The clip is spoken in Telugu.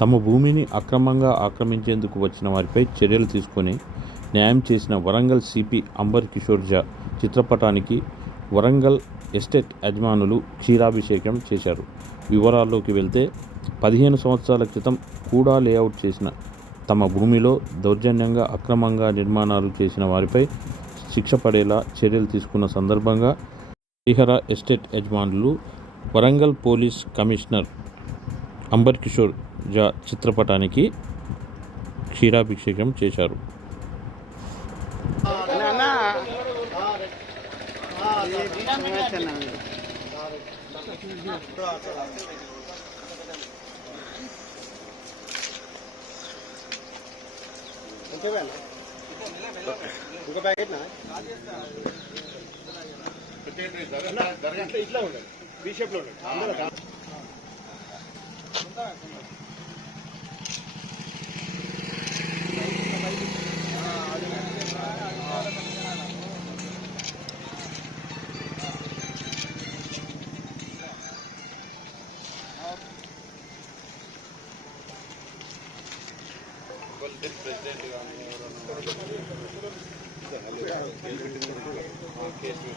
తమ భూమిని అక్రమంగా ఆక్రమించేందుకు వచ్చిన వారిపై చర్యలు తీసుకొని న్యాయం చేసిన వరంగల్ సిపి అంబర్ కిషోర్ ఝా చిత్రపటానికి వరంగల్ ఎస్టేట్ యజమానులు క్షీరాభిషేకం చేశారు. వివరాల్లోకి వెళ్తే 15 సంవత్సరాల క్రితం కూడా లేఅవుట్ చేసిన తమ భూమిలో దౌర్జన్యంగా అక్రమంగా నిర్మాణాలు చేసిన వారిపై శిక్ష పడేలా చర్యలు తీసుకున్న సందర్భంగా హరిహర ఎస్టేట్ యజమానులు వరంగల్ పోలీస్ కమిషనర్ అంబర్ కిషోర్ ఝా చిత్రపటానికి క్షీరాభిషేకం చేశారు. ఇంకో ప్యాకెట్ ఇట్లా ఉండదు, బీ షేప్ లో ఉండదు. కేసు